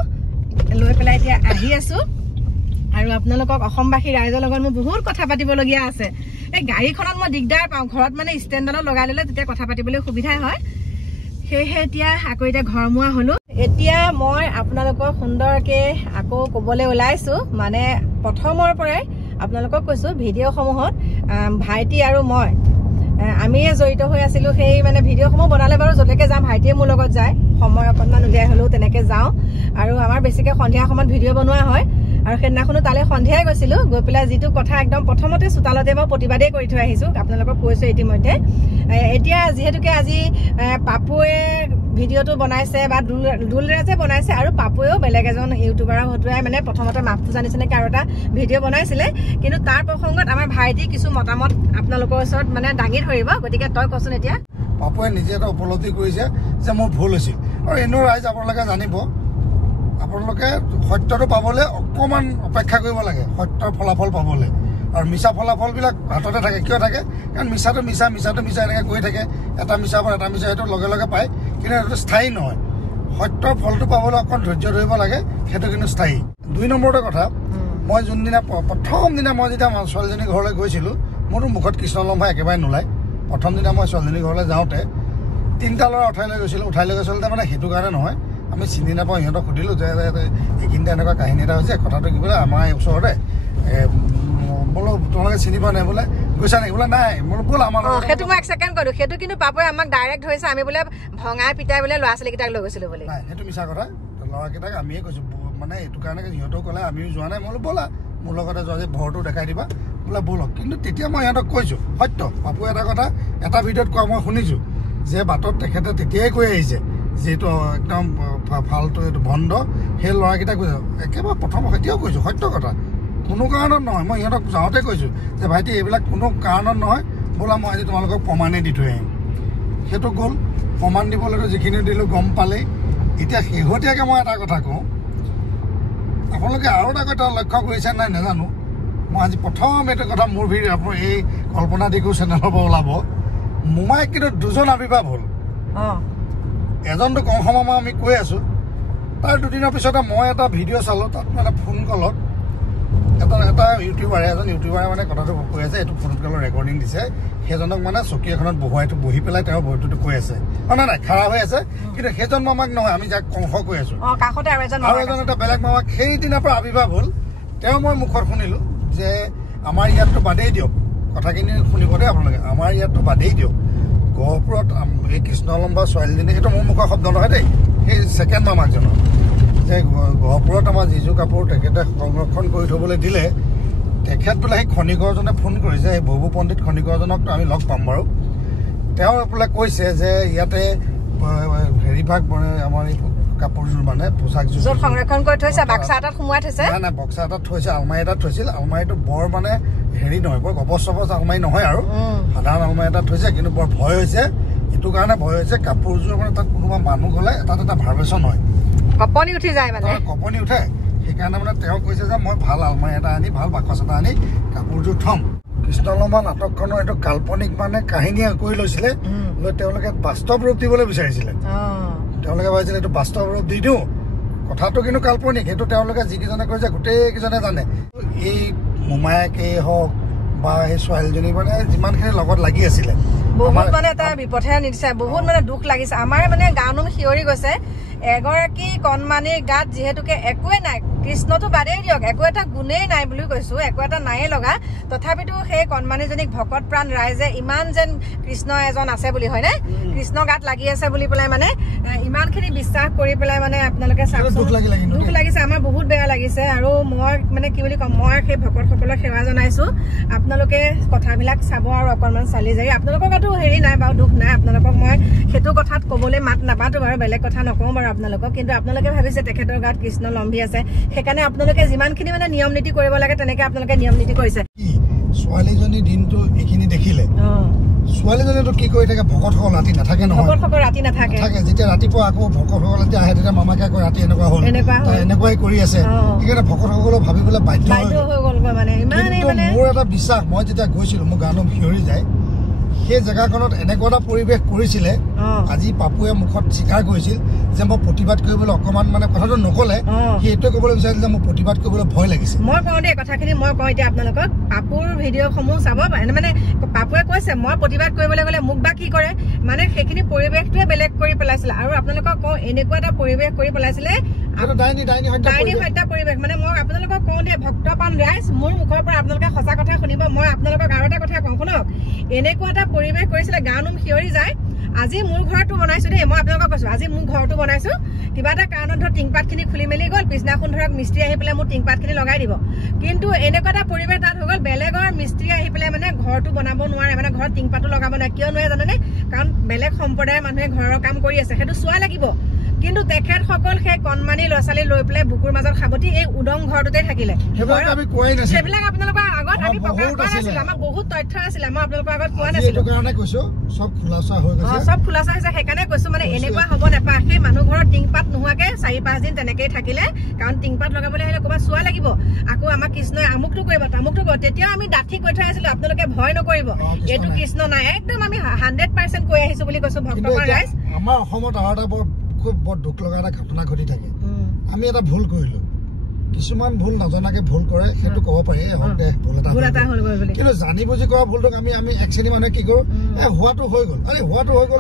লৈ পেলাই এতিয়া আহি আছো আৰু আপোনালোকক অসমবাসী ৰাইজৰ লগত মই বহুত কথা পাতিবলগীয়া আছে এই গাড়ীখনত মই দিগদাৰ পাওঁ ঘৰত মানে ষ্টেণ্ডত লগাই ল'লে তেতিয়া কথা পাতিবলৈ সুবিধা হয় সেয়েহে এতিয়া আকৌ এতিয়া ঘৰমুৱা হলো এতিয়া মই আপোনালোকক সুন্দৰকে আকৌ ক'বলৈ ওলাইছো মানে প্ৰথমৰ পৰাই আপোনালোকক কৈছো ভিডিঅ'সমূহত ভাইটি আৰু মই আমিয়ে জড়িত হৈ আছিলো সেই মানে ভিডিঅ'সমূহ বনালে বাৰু য'লৈকে যাম ভাইটিয়ে মোৰ লগত যায় সময় অকণমান উলিয়াই হ'লেও তেনেকে যাওঁ আৰু আমাৰ বেছিকে সন্ধিয়া সময়ত ভিডিঅ' বনোৱা হয় আৰু সেইদিনাখনো তালৈ সন্ধিয়াই গৈছিলো গৈ পেলাই যিটো কথা একদম প্ৰথমতে চোতালতে মই প্ৰতিবাদেই কৰি থৈ আহিছো আপোনালোকক কৈছো ইতিমধ্যে এতিয়া যিহেতুকে আজি পাপুৱে ভিডিঅ'টো বনাইছে বা দুলৰাজে বনাইছে আৰু পাপুৱেও বেলেগ এজন ইউটিউবাৰৰ হতুৱাই মানে প্ৰথমতে মাফটো জানিছে নেকি আৰু এটা ভিডিঅ' বনাইছিলে কিন্তু তাৰ প্ৰসংগত আমাৰ ভাইটি কিছু মতামত আপোনালোকৰ ওচৰত মানে দাঙি ধৰিব গতিকে তই কচোন এতিয়া পাপুৱে নিজে এটা উপলব্ধি কৰিছে যে মোৰ ভুল হৈছিল আৰু এনেও ৰাইজ আপোনালোকে জানিব আপোনালোকে সত্যটো পাবলৈ অকণমান অপেক্ষা কৰিব লাগে সত্যৰ ফলাফল পাবলৈ আৰু মিছা ফলাফলবিলাক হাততে থাকে কিয় থাকে কাৰণ মিছাটো মিছা এনেকৈ গৈ থাকে এটা মিছাৰ পৰা এটা মিছা সেইটো লগে লগে পায় কিন্তু সেইটো স্থায়ী নহয় সত্যৰ ফলটো পাবলৈ অকণ ধৈৰ্য ধৰিব লাগে সেইটো কিন্তু স্থায়ী 2 নম্বৰতে কথা মই যোনদিনা প্ৰথম দিনা মই যেতিয়া ছোৱালীজনীৰ ঘৰলৈ গৈছিলোঁ মোৰতো মুখত কৃষ্ণলম্ভা একেবাৰে নোলায় প্ৰথম দিনা মই ছোৱালীজনীৰ ঘৰলৈ যাওঁতে 3টা ল'ৰা উঠাই লৈ গৈছিলোঁ তাৰমানে সেইটো কাৰণে নহয় আমি চিনি নাপাওঁ সিহঁতক সুধিলোঁ যে এইখিনিতে এনেকুৱা কাহিনী এটা হৈছে কথাটো কি বোলে আমাৰ ওচৰতে বোলো তোমালোকে চিনি পোৱা নাই বোলে গৈছা নেকি বোলে নাই বোলো ব'ল আমাৰ সেইটো মই 1 ছেকেণ্ড কৰো সেইটো কিন্তু পাপুৱে আমাক ডাইৰেক্ট ধৰিছে আমি বোলে ভঙাই পিটাই বোলে ল'ৰা ছোৱালীকেইটাক লৈ গৈছিলো বোলে নাই সেইটো মিছা কথা ল'ৰাকেইটাক আমিয়ে কৈছোঁ মানে এইটো কাৰণে সিহঁতেও ক'লে আমিও যোৱা নাই মই বোলো ব'লা মোৰ লগতে যোৱা যে ভৰটো দেখাই দিবা বোলে ব'লক কিন্তু তেতিয়া মই সিহঁতক কৈছোঁ সত্য পাপুৱে এটা কথা এটা ভিডিঅ'ত কোৱা মই শুনিছোঁ যে বাটত তেখেতে তেতিয়াই কৈ আহিছে যিহেতু একদম ফাল্টু এইটো ভণ্ড সেই ল'ৰাকেইটা কৈছোঁ একেবাৰে প্ৰথম এতিয়াও কৈছোঁ সত্য কথা কোনো কাৰণত নহয় মই সিহঁতক যাওঁতে কৈছোঁ যে ভাইটি এইবিলাক কোনো কাৰণত নহয় বোলা মই আজি তোমালোকক প্ৰমাণেই দি থৈ আহিম সেইটো গ'ল প্ৰমাণ দিবলৈতো যিখিনি দিলোঁ গম পালেই এতিয়া শেহতীয়াকৈ মই এটা কথা কওঁ আপোনালোকে আৰু এটা কথা লক্ষ্য কৰিছে নাই নাজানো মই আজি প্ৰথম এইটো কথা মোৰ ভিডিঅ' আপোনাৰ এই কল্পনা দিকো চেনেলৰ পৰা ওলাব মোমায়েক কিন্তু 2জন আৱিৰ্ভাৱ হ'ল এজনটো কম সময় আমি কৈ আছোঁ তাৰ 2 দিনৰ পিছতে মই এটা ভিডিঅ' চালোঁ তাত মানে ফোন কলত এটা ইউটিউবাৰে এজন ইউটিউবাৰে মানে কথাটো কৈ আছে, এইটো ফোনত কলৰ ৰেকৰ্ডিং দিছে, সেইজনক মানে চকী এখনত বহি পেলাই তেওঁ বস্তুটো কৈ আছে, নাই খাৰা হৈ আছে, কিন্তু সেইজন মামাক নহয়, আমি যাক কংস কৈ আছো, আৰু এজন এটা বেলেগ মামাক সেইদিনাৰ পৰা আৱিৰ্ভাৱ হ'ল। তেওঁ মই মুখত শুনিলো যে আমাৰ ইয়াততো বাদেই দিয়ক, কথাখিনি শুনিব দেই আপোনালোকে, আমাৰ ইয়াততো বাদেই দিয়ক, গহপুৰত এই কৃষ্ণলম্বা ছোৱালীজনী, এইটো মোৰ মুখৰ শব্দ নহয় দেই, সেই ছেকেণ্ড মামাকজনৰ, যে গহপুৰত আমাৰ যিজু কাপোৰ তেখেতে সংৰক্ষণ কৰি থবলৈ দিলে, তেখেত বোলে সেই খনিকৰজনে ফোন কৰিছে, সেই ববু পণ্ডিত খনিকৰজনকতো আমি লগ পাম বাৰু। তেওঁ বোলে কৈছে যে ইয়াতে হেৰি ভাগ আমাৰ এই কাপোৰযোৰ মানে পোচাকযোৰ সংৰক্ষণ কৰি থৈছে, বাক্সা এটাত সোমোৱাই থৈছে, নাই বক্সা এটাত থৈছে, আলমাৰী এটাত থৈছিল, আলমাৰীটো বৰ মানে হেৰি নহয়, বৰ গবচ চবচ আলমাৰী নহয় আৰু সাধাৰণ আলমাৰী এটাত থৈছে, কিন্তু বৰ ভয় হৈছে, এইটো কাৰণে ভয় হৈছে কাপোৰযোৰ মানে তাত কোনোবা মানুহ গ'লে তাত এটা ভাইব্ৰেশ্যন হয়, কপনি উঠি যায়, মানে কপনি উঠে, সেইকাৰণে মানে তেওঁ কৈছে যে মই ভাল আলমাৰী এটা আনি ভাল বাকচ এটা আনি কাপোৰযোৰ থ'ম। কৃষ্ণলম্বা নাটকখনৰ এইটো কাল্পনিক মানে কাহিনী কৰি লৈছিলে, লৈ তেওঁলোকে বাস্তৱ ৰূপ দিবলৈ বিচাৰিছিলে, তেওঁলোকে ভাবিছিলে এইটো বাস্তৱ ৰূপ দি দিওঁ, কথাটো কিন্তু কাল্পনিক, সেইটো তেওঁলোকে যিকেইজনে কৈছে গোটেইকেইজনে জানে। এই মোমায়েকেই হওক বা সেই ছোৱালীজনী মানে যিমানখিনি লগত লাগি আছিলে, বহুত মানে এটা বিপথে নিদিছে, বহুত মানে দুখ লাগিছে, আমাৰ মানে গানুম শিয়ৰি গৈছে, এগৰাকী কণমানিৰ গাত যিহেতুকে একোৱে নাই, কৃষ্ণটো বাদেই দিয়ক, একো এটা গুণেই নাই বুলি কৈছো, একো এটা নায়েই লগা, তথাপিতো সেই কণমানিজনীক ভকত প্ৰাণ ৰাইজে ইমান যেন কৃষ্ণ এজন আছে বুলি, হয়নে, কৃষ্ণ গাত লাগি আছে বুলি পেলাই মানে ইমানখিনি বিশ্বাস কৰি পেলাই মানে আপোনালোকে দুখ লাগিছে, আমাৰ বহুত বেয়া লাগিছে। আৰু মই মানে কি বুলি ক'ম, মই সেই ভকতসকলক সেৱা জনাইছো, আপোনালোকে কথাবিলাক চাব আৰু অকণমান চালি জাৰি, আপোনালোকৰ গাতো হেৰি নাই বাৰু, দুখ নাই, আপোনালোকক মই সেইটো কথাত ক'বলৈ মাত নাপাতো বাৰু, বেলেগ কথা নকওঁ বাৰু আপোনালোকক, কিন্তু আপোনালোকে ভাবিছে তেখেতৰ গাত কৃষ্ণ লম্ভি আছে, সেইকাৰণে আপোনালোকে যিমানখিনি মানে নিয়ম নীতি কৰিব লাগে তেনেকে আপোনালোকে নিয়ম নীতি কৰিছে। ছোৱালীজনী দিনটো এইখিনি দেখিলে, ছোৱালীজনীতো কি কৰি থাকে, ভকতসকল ৰাতি নাথাকে নহয়, ভকতসকল ৰাতি নাথাকে, যেতিয়া ৰাতিপুৱা আকৌ ভকতসকল যেতিয়া আহে তেতিয়া মামাকে আকৌ ৰাতি এনেকুৱা হ'ল, এনেকুৱাই কৰি আছে, সেইকাৰণে ভকতসকলেও ভাবিবলৈ বাধ্য হৈ গ'ল। মোৰ এটা বিশ্বাস, মই যেতিয়া গৈছিলো মোৰ গানুম শিয়ৰি যায়, সেই জেগাখনত এনেকুৱা এটা পৰিৱেশ কৰিছিলে, আজি পাপুৱে মুখত স্বীকাৰ কৰিছিল যে মই প্ৰতিবাদ কৰিবলৈ অকণমান মানে কথাটো নকলে, সি এইটোৱে ক'বলৈ বিচাৰিছিল যে মোৰ প্ৰতিবাদ কৰিবলৈ ভয় লাগিছে। মই কওঁ দেই কথাখিনি, মই কওঁ এতিয়া আপোনালোকক, পাপুৰ ভিডিঅ'সমূহ চাব, মানে পাপুৱে কৈছে মই প্ৰতিবাদ কৰিবলৈ গ'লে মোক বা কি কৰে, মানে সেইখিনি পৰিৱেশটোৱে বেলেগ কৰি পেলাইছিলে, আৰু আপোনালোকক কওঁ এনেকুৱা এটা পৰিৱেশ কৰি পেলাইছিলে, ডাইনী হত্যা পৰিৱেশ, মানে মই আপোনালোকক কওঁ দেই, ভক্তপ্ৰাণ ৰাইজ, মোৰ মুখৰ পৰা আপোনালোকে সঁচা কথা শুনিব, মই আপোনালোকক আৰু এটা কথা কওঁ শুনক, এনেকুৱা এটা পৰিৱেশ কৰিছিলে, গানুম শিয়ৰি যায়। আজি মোৰ ঘৰটো বনাইছো দেই, মই আপোনালোকক কৈছো, আজি মোৰ ঘৰটো বনাইছো, কিবা এটা কাৰণত ধৰক টিংপাতখিনি খুলি মেলি গ'ল, পিছদিনাখন ধৰক মিস্ত্ৰী আহি পেলাই মোৰ টিংপাতখিনি লগাই দিব, কিন্তু এনেকুৱা এটা পৰিৱেশ তাত হৈ গ'ল, বেলেগৰ মিস্ত্ৰী আহি পেলাই মানে ঘৰটো বনাব নোৱাৰে, মানে ঘৰত টিংপাতো লগাব নোৱাৰে, কিয় নোৱাৰে জানেনে, কাৰণ বেলেগ সম্প্ৰদায়ৰ মানুহে ঘৰৰ কাম কৰি আছে, সেইটো চোৱা লাগিব, কিন্তু তেখেতসকল সেই কণমানি ল'ৰা ছোৱালী লৈ পেলাই বুকুৰ মাজত সাৱটি এই উদং ঘৰটোতে থাকিলে, সেইবিলাক আপোনালোকৰ আগত আমি প্ৰকাশ কৰা নাছিলো, আমাৰ বহুত তথ্য আছিলে, মই আপোনালোকৰ আগত কোৱা নাছিলো, চব খোলাচা হৈছে, সেইকাৰণে কৈছো মানে এনেকুৱা হ'ব নাপায়, সেই মানুহ ঘৰত টিংপাত নোহোৱাকে 4-5 দিন তেনেকেই থাকিলে, কাৰণ টিংপাত লগাবলৈ আহিলে ক'ৰবাত চোৱা লাগিব, আকৌ আমাক কৃষ্ণই আমুকটো কৰিব তামুকটো কৰিব, তেতিয়াও আমি ডাঠি কৈ থৈ আহিছিলো, আপোনালোকে ভয় নকৰিব, এইটো কৃষ্ণ নাই, একদম আমি 100% কৈ আহিছো বুলি কৈছো ভক্তপ্ৰাণ ৰাইজ। আমাৰ অসমত আৰু এটা বৰ দুখ লগা এটা ঘটনা ঘটি থাকে, আমি এটা ভুল কৰিলো, কিছুমান ভুল নজনাকে ভুল কৰে, সেইটো ক'ব পাৰি ভুল এটা হ'ল, কিন্তু জানি বুজি কৰা ভুলটোক আমি এক শ্ৰেণী মানুহে কি কৰো, হোৱাটো হৈ গ'ল, হোৱাটো হৈ গ'ল,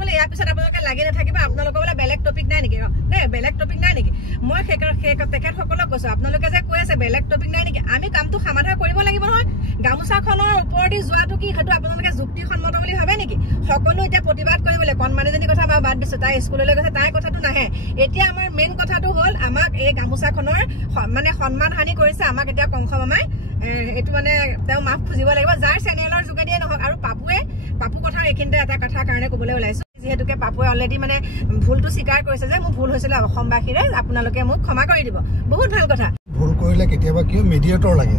বোলে ইয়াৰ পিছত আপোনালোকে লাগি নাথাকিব, আপোনালোকৰ বোলে বেলেগ টপিক নাই নেকি, বেলেগ টপিক নাই নেকি, মই তেখেতসকলক কৈছো, আপোনালোকে যে কৈ আছে বেলেগ টপিক নাই নেকি, আমি কামটো সমাধান কৰিব লাগিব নহয়, গামোচাখনৰ ওপৰেদি যোৱাটো কি সেইটো আপোনালোকে যুক্তিসন্মত বুলি ভাবে নেকি, সকলো এতিয়া প্ৰতিবাদ কৰিবলৈ, কণমানিজনীৰ কথা বাৰু বাদ দিছো, তাই স্কুললৈ গৈছে, তাইৰ কথাটো নাহে, এতিয়া আমাৰ মেইন কথাটো হ'ল, আমাক এই গামোচাখনৰ মানে সন্মান হানি কৰিছে, আমাক এতিয়া কংস মামাই এইটো মানে তেওঁ মাফ খুজিব লাগিব, যাৰ চেনেলৰ যোগেদিয়ে নহওক, আৰু পাপু কথা এইখিনিতে এটা কথাৰ কাৰণে ক'বলৈ ওলাইছো, যিহেতুকে পাপুৱে অলৰেডি মানে ভুলটো স্বীকাৰ কৰিছে যে মোৰ ভুল হৈছিলে, অসমবাসীৰে আপোনালোকে মোক ক্ষমা কৰি দিব, বহুত ভাল কথা। ভুল কৰিলে কেতিয়াবা কিয় মেডিয়েটৰ লাগে,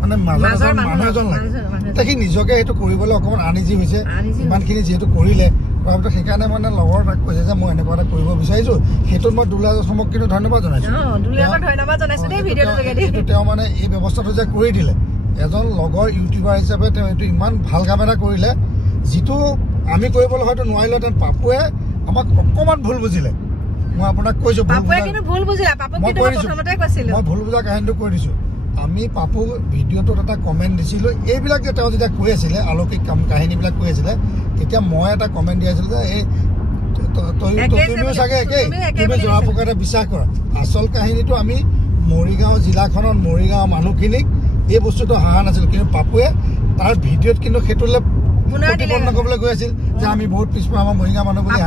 মানে মাজৰ মানুহ এজন লাগে, সি নিজকে সেইটো কৰিবলৈ অকণমান আনিজি হৈছে, ইমানখিনি যিহেতু কৰিলে, সেইকাৰণে মানে লগৰ তাক কৈছে যে মই এনেকুৱা এটা কৰিব বিচাৰিছো, সেইটোত মই দুলাজক কিন্তু ধন্যবাদ জনাইছো, তেওঁ মানে এই ব্যৱস্থাটো যে কৰি দিলে, এজন লগৰ ইউটিউবাৰ হিচাপে তেওঁ এইটো ইমান ভাল কাম এটা কৰিলে, যিটো আমি কৰিবলৈ হয়তো নোৱাৰিলোহেঁতেন, পাপুৱে আমাক অকণমান ভুল বুজিলে, মই আপোনাক কৈছো পাপুৱে কিন্তু ভুল বুজিলা পাপুক কিন্তু প্ৰথমতে কৈছিল মই ভুল বুজা কাহিনীটো কৈ দিছো আমি পাপু ভিডিঅ'টোত এটা কমেণ্ট দিছিলোঁ এইবিলাক যে তেওঁ যেতিয়া কৈ আছিলে আলৌকিক কাহিনীবিলাক কৈ আছিলে তেতিয়া মই এটা কমেণ্ট দি আছিলোঁ যে এই তুমিও চাগে একেই তুমি জৰা ফুকাতে বিশ্বাস কৰা আচল কাহিনীটো আমি মৰিগাঁও জিলাখনত মৰিগাঁও মানুহখিনিক এই বস্তুটো হাহা নাছিলোঁ কিন্তু পাপুৱে তাৰ ভিডিঅ'ত কিন্তু সেইটোলৈ প্ৰতিপন্ন কৰিবলৈ গৈ আছিল যে আমি বহুত পিছপৰা আমাৰ মৰিগাঁও মানুহ বুলি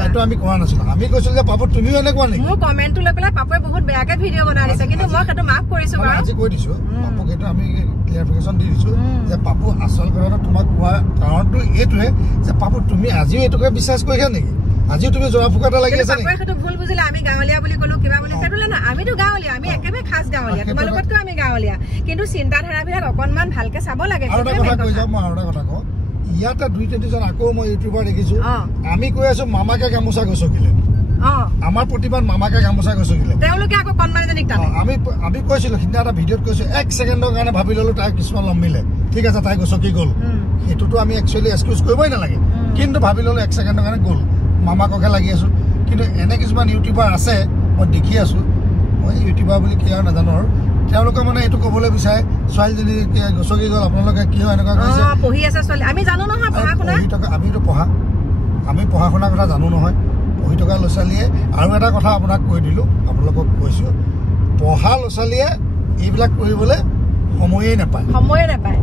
সেইটো আমি কৰা নাছিলোঁ আমি কৈছিলোঁ যে পাপু তুমিও এনেকুৱা নেকি মোৰ কমেণ্টটো লৈ পেলাই পাপুৱে বহুত বেয়াকে ভিডিঅ' বনাই দিছে কিন্তু মই সেইটো মাফ কৰিছোঁ আজি কৈ দিছোঁ পাপুক সেইটো আমি ক্লিয়াৰিফিকেশ্যন দি দিছোঁ যে পাপু আচল কথাটো তোমাক কোৱাৰ কাৰণটো এইটোৱে যে পাপু তুমি আজিও এইটোকে বিশ্বাস কৰিছা নেকি আজিও তুমি জৰা ফুকাতে লাগি আছা নেকি সেইটো ভুল বুজিলা আমি গাঁৱলীয়া বুলি ক'লো কিবা বুলি সেইটোলে না আমিতো গাঁৱলীয়া আমি একেবাৰে খাস গাঁৱলীয়া তোমালোকতকৈ আমি গাঁৱলীয়া কিন্তু চিন্তাধাৰাবিলাক অকণমান ভালকে চাব লাগে আৰু এটা কথা কৈ যাওঁ মই আৰু এটা কথা কওঁ ইয়াতে 2-3জন আকৌ মই ইউটিউবাৰ দেখিছোঁ আমি কৈ আছোঁ মামাকে গামোচা গছকিলে আমাৰ প্ৰতিবাদ মামাকে গামোচা গছকিলে তেওঁলোকে আকৌ কণমানিজনীক টানে আমি কৈছিলোঁ সিদিনা এটা ভিডিঅ'ত কৈছোঁ 1 ছেকেণ্ডৰ কাৰণে ভাবি ল'লোঁ তাই কিছুমান লম্বিলে ঠিক আছে তাই গছকি গ'ল সেইটোতো আমি একচুৱেলি এক্সকিউজ কৰিবই নালাগে কিন্তু ভাবি ল'লোঁ 1 ছেকেণ্ডৰ কাৰণে গ'ল মামাককে লাগি আছোঁ কিন্তু এনে কিছুমান ইউটিউবাৰ আছে মই দেখি আছোঁ মই ইউটিউবাৰ বুলি কি আৰু নাজানো আৰু তেওঁলোকে মানে এইটো ক'বলৈ বিচাৰে ছোৱালীজনী গছকি গ'ল আপোনালোকে কিয় এনেকুৱা কৰিছে পঢ়ি আছে ছোৱালী আমি জানো নহয় পঢ়া শুনা আমিতো আমি পঢ়া শুনাৰ কথা জানো নহয় পঢ়ি থকা ল'ৰা ছোৱালীয়ে আৰু এটা কথা আপোনাক কৈ দিলোঁ আপোনালোকক কৈছোঁ পঢ়া ল'ৰা ছোৱালীয়ে এইবিলাক কৰিবলৈ সময়েই নাপায়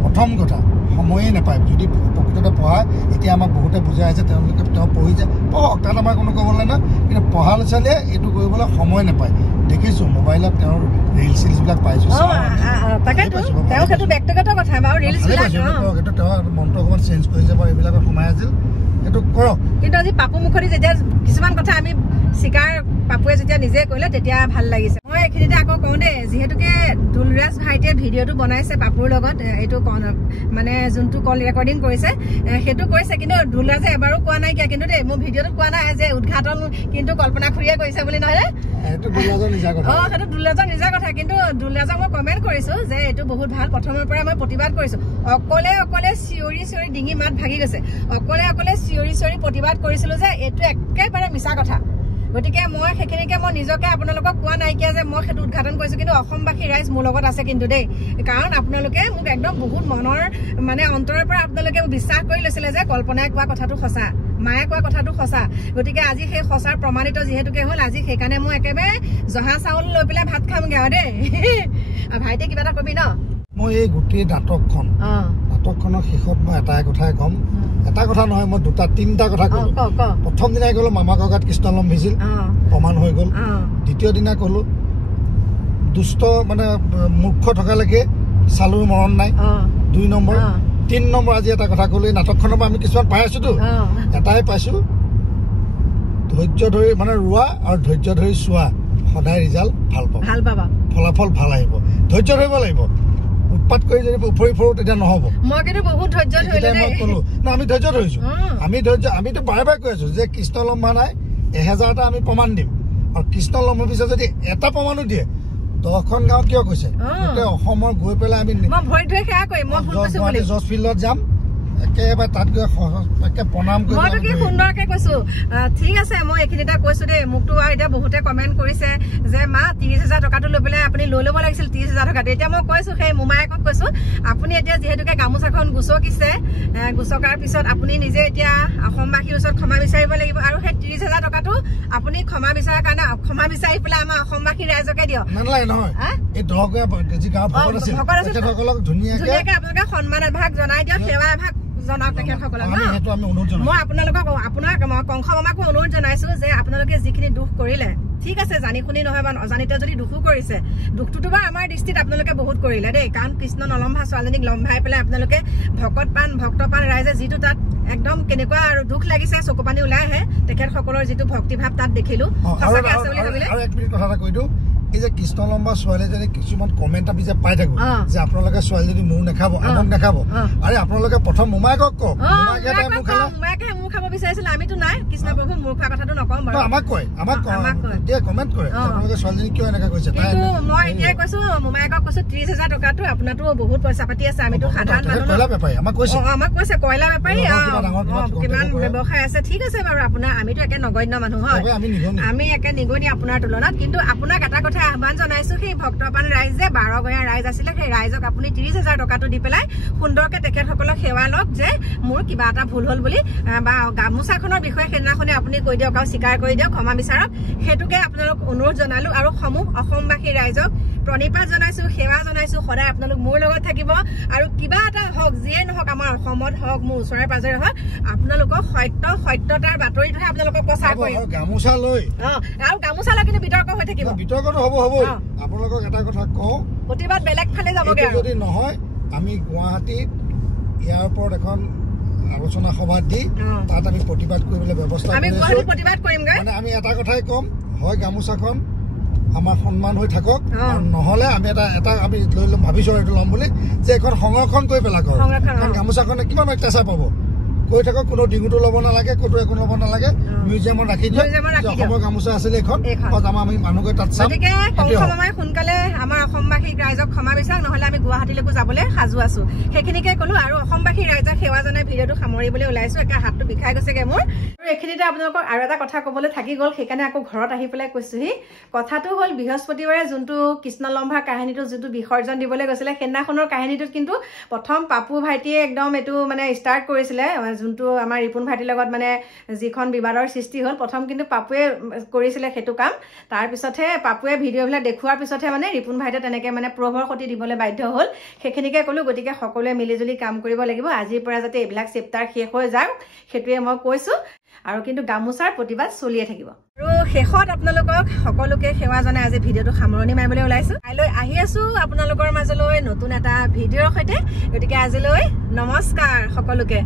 প্ৰথম কথা সময়েই নাপায় যদি প্ৰকৃততে পঢ়ায় এতিয়া আমাক বহুতে বুজাই আছে তেওঁলোকে তেওঁ পঢ়ি যায় পঢ়ক তাত আমাৰ কোনো ক'বলৈ নাই কিন্তু পঢ়া ল'ৰা ছোৱালীয়ে এইটো কৰিবলৈ সময় নাপায় দেখিছোঁ মোবাইলত তেওঁৰ ৰিলচ চিলচবিলাক পাইছোঁ সেইটো ব্যক্তিগত কথা সেইটো তেওঁৰ মনটো অকণমান চেঞ্জ কৰিছে বাৰু এইবিলাকত সোমাই আছিল সেইটো কৰক কিন্তু আজি পাপু মুখত যেতিয়া কিছুমান কথা আমি স্বীকাৰ পাপুৱে যেতিয়া নিজে কৰিলে তেতিয়া ভাল লাগিছে মই এইখিনিতে আকৌ কওঁ দেই যিহেতুকে দুলৰাজ ভাইটিয়ে ভিডিঅ'টো বনাইছে পাপুৰ লগত এইটো মানে যোনটো কল ৰেকৰ্ডিং কৰিছে সেইটো কৰিছে কিন্তু দুলৰাজে এবাৰো কোৱা নাই কিয় কিন্তু দেই মোৰ ভিডিঅ'টোত কোৱা নাই যে উদ্ঘাটন কিন্তু কল্পনা খুৰীয়ে কৰিছে বুলি নহয় সেইটো দুলৰাজৰ নিজা কথা কিন্তু দুলৰাজক মই কমেণ্ট কৰিছোঁ যে এইটো বহুত ভাল প্ৰথমৰ পৰা মই প্ৰতিবাদ কৰিছোঁ অকলে চিঞৰি ডিঙি মাত ভাগি গৈছে অকলে চিঞৰি প্ৰতিবাদ কৰিছিলোঁ যে এইটো একেবাৰে মিছা কথা গতিকে মই সেইখিনিকে মই নিজকে আপোনালোকক কোৱা নাইকিয়া যে মই সেইটো উদ্ঘাটন কৰিছোঁ কিন্তু অসমবাসী ৰাইজ মোৰ লগত আছে কিন্তু দেই কাৰণ আপোনালোকে মোক একদম বহুত মনৰ মানে অন্তৰৰ পৰা আপোনালোকে বিশ্বাস কৰি লৈছিলে যে কল্পনাই কোৱা কথাটো সঁচা মায়ে কোৱা কথাটো সঁচা গতিকে আজি সেই সঁচাৰ প্ৰমাণিত যিহেতুকে হ'ল আজি সেইকাৰণে মই একেবাৰে জহা চাউল লৈ পেলাই ভাত খামগৈ আৰু দেই ভাইটি কিবা এটা কবি ন মই এই গোটেই নাটকখনৰ শেষত মই এটাই কথাই ক'ম এটা কথা নহয় মই 2-3টা কথা ক'লো প্ৰথম দিনাই ক'লো মামা ককাত কৃষ্ণ লম্ভিছিল প্ৰমাণ হৈ গ'ল দ্বিতীয় দিনা ক'লো দুষ্ট মানে মূৰ্খ থকালৈকে চালুৰ মৰণ নাই 2 নম্বৰ 3 নম্বৰ আজি এটা কথা ক'লো এই নাটকখনৰ পৰা আমি কিছুমান পাই আছোতো এটাই পাইছোঁ ধৈৰ্য ধৰি মানে ৰোৱা আৰু ধৈৰ্য ধৰি চোৱা সদায় ৰিজাল্ট ভাল পাবা ফলাফল ভাল আহিব ধৈৰ্য ধৰিব লাগিব উৎপাত কৰি যদি উফৰি ফুৰো তেতিয়া নহ'ব মই কিন্তু বহুত ধৈৰ্য ধৰিলো মই ক'লো না আমি ধৈৰ্য ধৰিছোঁ আমিতো বাৰে কৈ আছোঁ যে কৃষ্ণ লম্বা নাই 1000টা আমি প্ৰমাণ দিম আৰু কৃষ্ণ লম্বাৰ পিছত যদি এটা প্ৰমাণো দিয়ে 10খন গাঁৱত কিয় কৈছে গোটেই অসমৰ গৈ পেলাই আমি জজ ফিল্ডত যাম একেবাৰে তাত গৈ প্ৰণাম কৰি মইতো কি সুন্দৰকে কৈছো ঠিক আছে মই এইখিনিতে কৈছো দেই মোকতো এতিয়া বহুতে কমেণ্ট কৰিছে যে মা 30,000 টকাটো লৈ পেলাই আপুনি লৈ ল'ব লাগিছিল 30,000 টকাটো এতিয়া মই কৈছো সেই মোমায়েকক কৈছো আপুনি এতিয়া যিহেতুকে গামোচাখন গুচকিছে গুচকাৰ পিছত আপুনি নিজে এতিয়া অসমবাসীৰ ওচৰত ক্ষমা বিচাৰিব লাগিব আৰু সেই 30,000 টকাটো আপুনি ক্ষমা বিচাৰাৰ কাৰণে ক্ষমা বিচাৰি পেলাই আমাৰ অসমবাসী ৰাইজকে দিয়ক নালাগে নহয় এই দহগৰাকী যি গাঁও ভকত আছিল তেখেতসকলক ধুনীয়াকৈ আপোনালোকে সন্মান এভাগ জনাই দিয়ক সেৱা এভাগ জনাওক তেখেতসকলক মই আপোনালোকক আপোনাক কংস মামাকো অনুৰোধ জনাইছো যে আপোনালোকে যিখিনি দুখ কৰিলে ঠিক আছে জানি শুনি নহয় বা অজানিতে যদি দুখো কৰিছে দুখটোতো বা আমাৰ দৃষ্টিত আপোনালোকে বহুত কৰিলে দেই কাৰণ কৃষ্ণ নলম্ভা ছোৱালীজনীক লম্ভাই পেলাই আপোনালোকে ভক্তপান ৰাইজে যিটো তাত একদম কেনেকুৱা আৰু দুখ লাগিছে চকু পানী ওলাই আহে তেখেতসকলৰ যিটো ভক্তিভাৱ তাত দেখিলো সঁচাকৈ আছে বুলি ভাবিলে আৰু এক মিনিট কথা এটা কৈ দিওঁ এই যে কৃষ্ণ লম্বা ছোৱালীজনী কিছুমান কমেণ্ট আমি যে পাই থাকো যে আপোনালোকে ছোৱালীজনী মোৰ নাখাব আমক নাখাব আৰে আপোনালোকে প্ৰথম মোমায়েকক কওক মোমায়েকে মোৰ খাব বিচাৰিছিল আমিতো নাই কৃষ্ণ প্ৰভু মূৰ্খা কথাটো নকওঁ বাৰু আমাক কয় এতিয়া কমেণ্ট কৰে আপোনালোকে ছোৱালীজনী কিয় এনেকা কৈছে কিন্তু মই এতিয়াই কৈছো মোমায়েকক কৈছো 30,000 টকাটো আপোনাৰতো বহুত পইচা পাতি আছে আমিতো সাধাৰণ মানুহ কয়লা বেপাৰী আমাক কৈছে কয়লা বেপাৰী কিমান ব্যৱসায় আছে ঠিক আছে বাৰু আপোনাৰ আমিতো একে নগণ্য মানুহ হয় আমি একে নিগনি আপোনাৰ তুলনাত কিন্তু আপোনাক এটা কথা আহ্বান জনাইছো সেই ভক্তপ্ৰাণ ৰাইজ যে 12 গঞা ৰাইজ আছিলে সেই ৰাইজক আপুনি 30,000 টকাটো দি পেলাই সুন্দৰকে তেখেতসকলক সেৱা লওক যে মোৰ কিবা এটা ভুল হ'ল বুলি বা গামোচাখনৰ বিষয়ে সেইদিনাখনে আপুনি কৈ দিয়ক আৰু স্বীকাৰ কৰি দিয়ক ক্ষমা বিচাৰক সেইটোকে আপোনালোক অনুৰোধ জনালো আৰু সমূহ অসমবাসী ৰাইজক প্ৰণিপাত জনাইছো সেৱা জনাইছো সদায় আপোনালোক মোৰ লগত থাকিব আৰু কিবা এটা হওক যিয়ে নহওক আমাৰ অসমত হওক মোৰ ওচৰে পাজৰে হওক আপোনালোকক সত্যতাৰ বাতৰিটোহে আপোনালোকক প্ৰচাৰ কৰিম গামোচা লৈ আৰু গামোচা লৈ কিন্তু বিতৰ্ক হৈ থাকিব বিতৰ্কটো হ'ব আপোনালোকক এটা কথা কওঁ প্ৰতিবাদ বেলেগ ফালে যাবগে যদি নহয় আমি গুৱাহাটীত ইয়াৰ ওপৰত এখন আলোচনা সভা দি তাত আমি প্ৰতিবাদ কৰিবলৈ ব্যৱস্থা কৰিছো মানে আমি এটা কথাই কম হয় গামোচাখন আমাৰ সন্মান হৈ থাকক নহলে আমি এটা আমি লৈ ল'ম ভাবিছো এইটো ল'ম বুলি যে এখন সংৰক্ষণ কৰি পেলাক কাৰণ গামোচাখনে কিমান অত্যাচাৰ পাব কৈ থাকক কোনো ডিঙুটো ল'ব নালাগে ক'তো একো ল'ব নালাগে মিউজিয়ামত ৰাখি দিয়ক অসমৰ গামোচা আছিলে এখন আমি মানুহগৈ তাত চাম সোনকালে আমাৰ অসমবাসী ৰাইজক ক্ষমা বিচাৰক নহলে আমি গুৱাহাটীলৈকো যাবলৈ সাজু আছো সেইখিনিকে কলো আৰু অসমবাসী ৰাইজক সেৱা জনাই ভিডিঅ'টো সামৰিবলৈ ওলাইছো একে হাতটো বিষাই গৈছেগে মোৰ আৰু এইখিনিতে আপোনালোকক আৰু এটা কথা ক'বলৈ থাকি গ'ল সেইকাৰণে আকৌ ঘৰত আহি পেলাই কৈছোহি কথাটো হ'ল বৃহস্পতিবাৰে যোনটো কৃষ্ণলম্ভা কাহিনীটো যোনটো বিসৰ্জন দিবলৈ গৈছিলে সেইদিনাখনৰ কাহিনীটোত কিন্তু প্ৰথম পাপু ভাইটিয়ে একদম এইটো মানে ষ্টাৰ্ট কৰিছিলে যোনটো আমাৰ ৰিপুন ভাইটিৰ লগত মানে যিখন বিবাদৰ সৃষ্টি হ'ল প্ৰথম কিন্তু পাপুৱে কৰিছিলে সেইটো কাম তাৰপিছতহে পাপুৱে ভিডিঅ'বিলাক দেখুৱাৰ পিছতহে মানে ৰিপুন ভাইটিয়ে তেনেকৈ মানে প্ৰভৰ সতি দিবলৈ বাধ্য হ'ল সেইখিনিকে ক'লো গতিকে সকলোৱে মিলিজুলি কাম কৰিব লাগিব আজিৰ পৰা যাতে এইবিলাক চেপ্টাৰ শেষ হৈ যাওক সেইটোৱে মই কৈছোঁ আৰু কিন্তু গামোচাৰ প্ৰতিবাদ চলিয়ে থাকিব আৰু শেষত আপোনালোকক সকলোকে সেৱা জনাই আজি ভিডিঅ'টো সামৰণি মাৰিবলৈ ওলাইছোঁ কাইলৈ আহি আছোঁ আপোনালোকৰ মাজলৈ নতুন এটা ভিডিঅ'ৰ সৈতে গতিকে আজিলৈ নমস্কাৰ সকলোকে